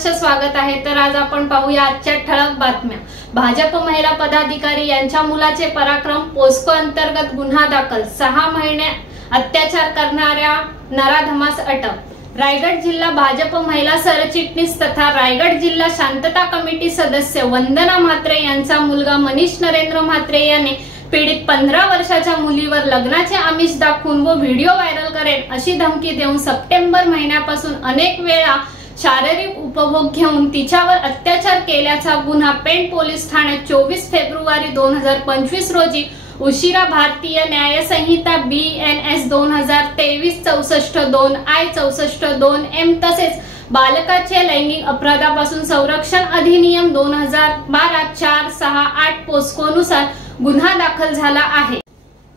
सहर्ष स्वागत आहे। तर आज आपण पाहूया आजच्या ठळक बातम्या। भाजप महिला पदाधिकारी यांच्या मुलाचे पराक्रम, पोस्को अंतर्गत गुन्हा दाखल, 6 महिने अत्याचार करणाऱ्या नराधमास अटक। रायगड जिल्हा भाजप महिला सरचिटणीस तथा रायगड जिल्हा शांतता कमिटी सदस्य वंदना म्हात्रे यांचा मुलगा मनीष नरेंद्र म्हात्रे याने पीडित 15 वर्षाच्या मुलीवर लग्नाचे आमिष दाखवून व व्हिडिओ व्हायरल करेन अशी धमकी देऊन सप्टेंबर महिन्यापासून अनेक वेळा शारीरिक उपभोग घेऊन तिच्यावर अत्याचार केल्याचा गुन्हा पेण पोलीस ठाण्यात 24 फेब्रुवारी 2025 रोजी उशिरा भारतीय न्याय संहिता BNS 2023-64-2I 64-2M तसेच बालकाचे लैंगिक अपराधापासून संरक्षण अधिनियम 2012 4, 6, 8 पोस्कोनुसार गुन्हा दाखल झाला आहे।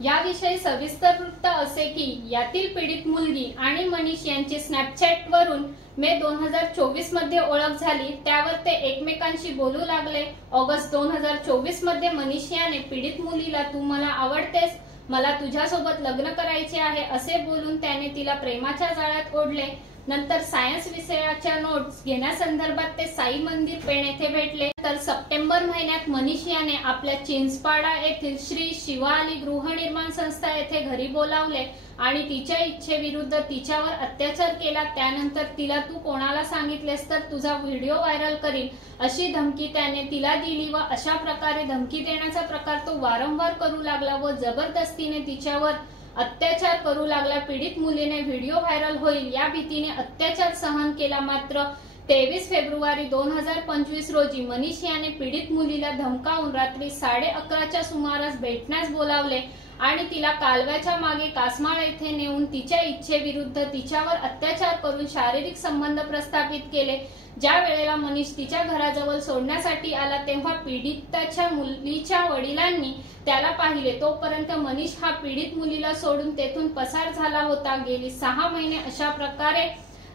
याविषयी सविस्तर वृत्त असे की यातील पीडित मुलगी आणि मनीष यांची स्नॅपचॅट वरून मे 2024 मध्ये ओळख झाली। त्यावर ते एकमेकांशी बोलू लागले। ऑगस्ट 2024 मध्ये मनीष याने पीडित मुलीला तू मला आवडतेस, मला तुझ्यासोबत लग्न करायचे आहे असे बोलून त्याने तिला प्रेमाच्या जाळ्यात ओढले। नंतर सायन्स विषयाच्या नोट्स घेण्यासंदर्भात ते साई मंदिर पेण येथे भेटले। तर सप्टेंबर महिन्यात मनीष याने आपल्या चिंचपाडा येथील श्री शिवाली गृहनिर्माण संस्था येथे घरी बोलावले आणि तिच्या इच्छेविरुद्ध तिच्यावर अत्याचार केला। त्यानंतर तिला तू कोणाला सांगितलेस तर तुझा व्हिडिओ व्हायरल करील अशी धमकी त्याने तिला दिली व अशा प्रकारे धमकी देण्याचा प्रकार तो वारंवार करू लागला व जबरदस्तीने तिच्यावर अत्याचार करू लागला। पीडित मुलीने व्हिडिओ व्हायरल होईल या भीतीने अत्याचार सहन केला। मात्र 23 फेब्रुवारी 2025 रोजी मनीष याने पीडित मुलीला धमकावून रात्री 11:30च्या सुमारास भेटण्यास बोलावले आणि तिला कालव्याच्या मागे कासमाळ येथे नेऊन तिच्या इच्छेविरुद्ध तिच्यावर अत्याचार करून शारीरिक संबंध प्रस्थापित केले। ज्या वेळेला मनीष तिच्या घराजवळ सोडण्यासाठी आला तेव्हा पीडिताच्या मुलीच्या वडिलांनी त्याला पाहिले। तोपर्यंत मनीष हा पीडित मुलीला सोडून तेथून पसार झाला होता। गेली 6 महिने अशा प्रकारे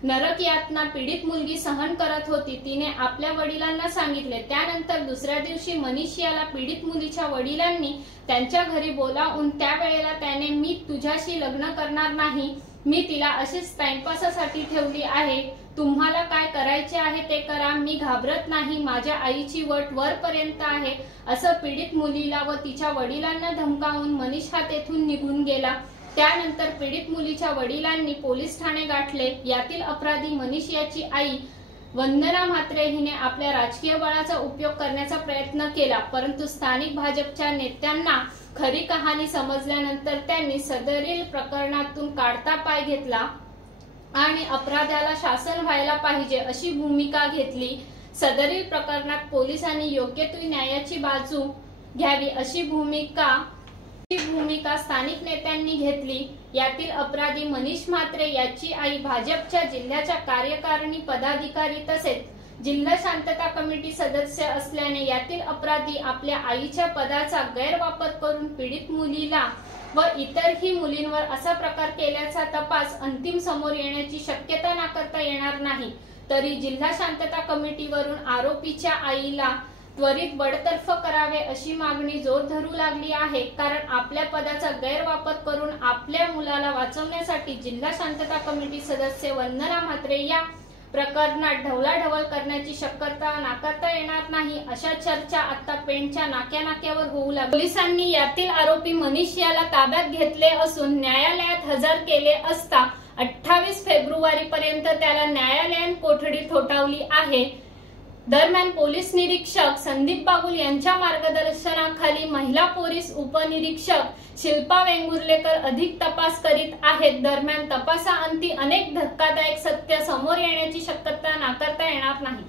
नरक यातना पीडित मुलगी सहन करत होती। तिने आपल्या वडिलांना सांगितले। त्यानंतर दुसऱ्या दिवशी मनीष याला पीडित मुलीच्या वडिलांनी त्यांच्या घरी बोलावून त्यावेळेला त्याने मी तुझ्याशी लग्न करणार नाही, मी तिला अशीच टाइमपाससाठी ठेवली आहे, तुम्हाला काय करायचे आहे ते करा, मी घाबरत नाही, माझ्या आईची वट वरपर्यंत आहे असं पीडित मुलीला व तिच्या वडिलांना धमकावून मनीष हा तेथून निघून गेला। त्यानंतर पीडित मुलीच्या वडिलांनी पोलीस ठाणे गाठले। यातील अपराधी मनीष याची आई वंदना म्हात्रे हिने आपल्या राजकीय बळाचा उपयोग करण्याचा प्रयत्न केला, परंतु स्थानिक भाजपच्या नेत्यांना खरी कहाणी समजल्यानंतर त्यांनी सदरील प्रकरणातून काढता पाय घेतला आणि अपराध्याला शासन व्हायला पाहिजे अशी भूमिका घेतली। सदरील प्रकरणात पोलिसांनी योग्य तो न्यायाची बाजू घ्यावी अशी भूमिका स्थानिक नेत्यांनी घेतली। यातील अपराधी मनीष म्हात्रे याची आई भाजपच्या जिल्ह्याच्या कार्यकारिणी पदाधिकारी तसेच जिल्हा शांतता कमिटी सदस्य असल्याने यातील अपराधी आपल्या आईच्या पदाचा गैरवापर करून पीडित मुलीला व इतरही मुलींवर असा प्रकार केल्याचा तपास अंतिम समोर येण्याची शक्यता नाकारता येणार नाही। तरी जिल्हा शांतता कमिटीवरून आरोपीच्या आईला त्वरित बडतर्फ करावे अशी मागणी जोर धरू लागली आहे। कारण आपल्या पदाचा गैरवापर करून आपल्या मुलाला वाचवण्यासाठी जिल्हा शांतता कमिटी सदस्य वंदना म्हात्रे या प्रकरणात ढवळाढवळ करण्याची शक्यता नाकारता येणार नाही अशा चर्चा आता पेणच्या नाक्यानाक्यावर होऊ लागल्या। पोलिसांनी यातील आरोपी मनीष याला ताब्यात घेतले असून न्यायालयात हजर केले असता 28 फेब्रुवारी पर्यंत त्याला न्यायालयीन कोठडी ठोठावली आहे। दरम्यान पोलीस निरीक्षक संदीप बागुल यांच्या मार्गदर्शनाखाली महिला पोलीस उपनिरीक्षक शिल्पा वेंगुर्लेकर अधिक तपास करीत आहेत। दरम्यान तपासाअंती अनेक धक्कादायक सत्य समोर येण्याची शक्यता नाकारता येणार नाही।